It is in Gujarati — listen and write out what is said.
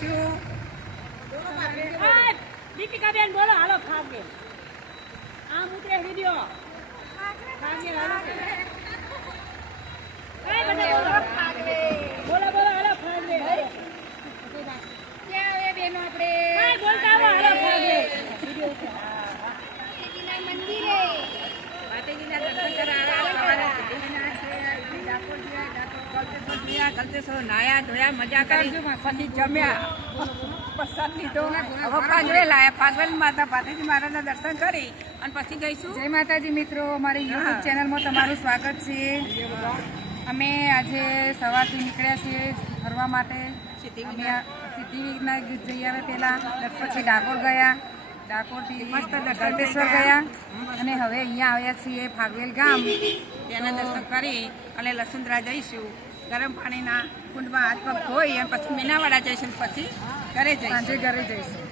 જઈશું. દીપિકા બેન બોલો હાલો ખાગે આમ ઉતરે વિડિયો ખાગે હાલો કઈ બધા બોલો ખાગે બોલો બોલો હાલો ખાગે ક્યાં આવે બેનો આપણે કઈ બોલતા આવો હાલો ખાગે વિડિયો છે માતાજીના મંદિરે માતાજીના દર્શન કરાવવા ગલતેશ્વર નાયા ધોયા મજા કરી પછી જમ્યા પ્રસાદ લીધો. હવે પાંજરે લાયા પાંજવેલ માતા પાતેજી મહારાજના દર્શન કરી અને પછી જઈશું. જય માતાજી મિત્રો, અમારી યુટ્યુબ ચેનલમાં તમારું સ્વાગત છે. અમે આજે સવારથી નીકળ્યા છીએ ફરવા માટે. સિદ્ધિવિનાયક જઈ આવે પહેલાં પછી ડાકોર ગયા, ડાકોરથી મસ્ત ગલતેશ્વર ગયા અને હવે અહીંયા આવ્યા છીએ ફાગવેલ ગામ. તેના દર્શન કરી અને લસુંદરા જઈશું. ગરમ પાણીના કુંડમાં હાથ પગ ધોઈ અને પછી મીનાવાડા જઈશું. પછી ઘરે જઈશું. સાંજે ઘરે જઈશું.